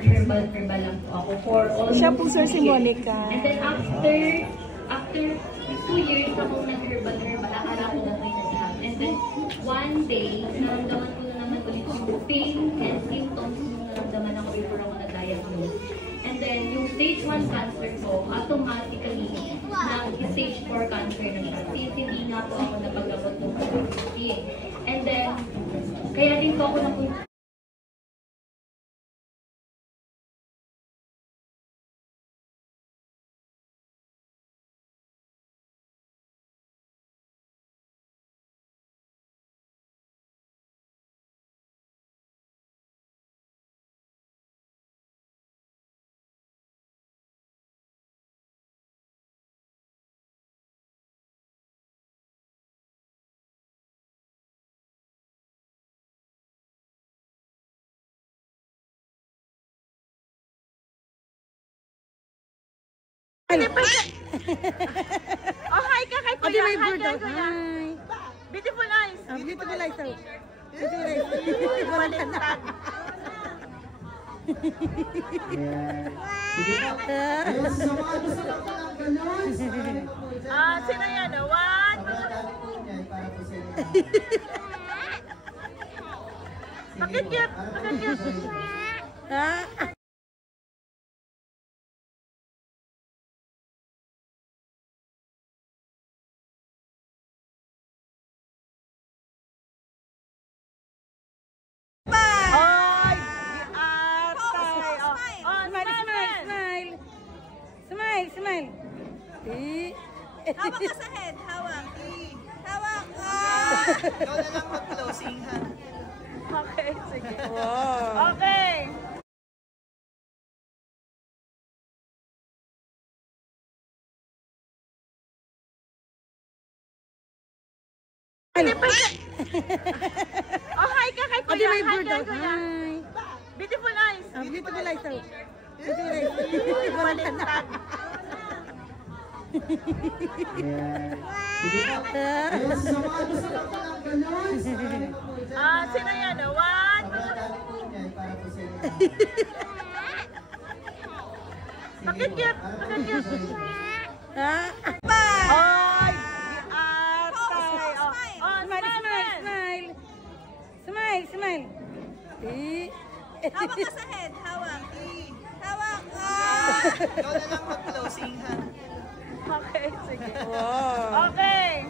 nag-herbal lang po ako for almost siya po, sir, si Monica. And then after 2 years akong nag-herbal, akala ko okay na siya. And then one day, naramdaman ko na naman ulit yung pain and symptoms nung naramdaman ako before ako na-diagnose. And then yung stage 1 cancer ko, automatically, nag-stage 4 cancer na siya. Since hindi nga po ako napag-abot ng pag-ibig. And then, kaya din po ako napunta. Oh, hi ka kay Kuya. Hi, Kuya. Hi. Beautiful eyes. Beautiful eyes. Beautiful eyes. Sino yan? One. Bakit cute? Bakit cute? Smile. Hawak ka sa head. Hawak. Hawak. Ikaw na lang mag-closing, ha? Okay, sige. Wow. Okay. Oh, hi ka kay Kuya. Hi, Kuya. Hi. Beautiful eyes. Beautiful eyes. Beautiful eyes. Sino yan? One. Bakit cute? Bakit cute? Bye! Smile. Hawak ka sa head. Hawak. Hawak. Ikaw na lang mag-closing, ha? Okay, sige. Wow. Okay.